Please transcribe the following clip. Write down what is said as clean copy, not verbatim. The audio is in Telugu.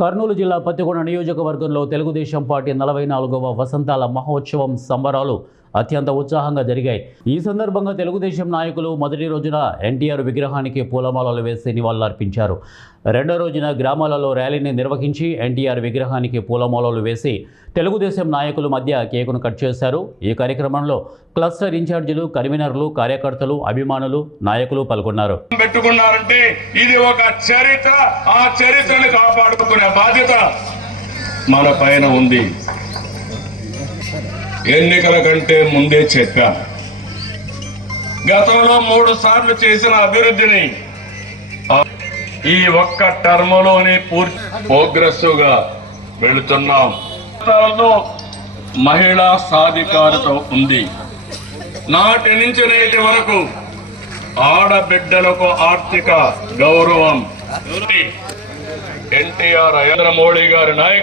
కర్నూలు జిల్లా పత్తికొండ నియోజకవర్గంలో తెలుగుదేశం పార్టీ 44వ వసంతాల మహోత్సవం సంబరాలు అత్యంత ఉత్సాహంగా జరిగాయి. ఈ సందర్భంగా తెలుగుదేశం నాయకులు మొదటి రోజున ఎన్టీఆర్ విగ్రహానికి పూలమాలలు వేసి నివాళులర్పించారు. రెండో రోజున గ్రామాలలో ర్యాలీని నిర్వహించి ఎన్టీఆర్ విగ్రహానికి పూలమాలలు వేసి తెలుగుదేశం నాయకుల మధ్య కేకును కట్ చేశారు. ఈ కార్యక్రమంలో క్లస్టర్ ఇన్ఛార్జీలు, కన్వీనర్లు, కార్యకర్తలు, అభిమానులు, నాయకులు పాల్గొన్నారు. పెట్టుకున్నారంటే ఇది ఒక చరిత్ర. ఆ చరిత్రను కాపాడుకునే బాధ్యత మన పైన ఉంది. ఎన్నికల కంటే ముందే చెప్పా, గతంలో 3 సార్లు చేసిన అభివృద్ధిని ఈ ఒక్క టర్మ్లోనే పూర్తి ప్రోగ్రెసివ్ గా వెళుతున్నాం. మహిళా సాధికారత ఉంది. నాటి నుంచి నేటి వరకు ఆడబిడ్డలకు ఆర్థిక గౌరవం ఎన్టీఆర్ నరేంద్ర మోడీ గారి నాయకత్వం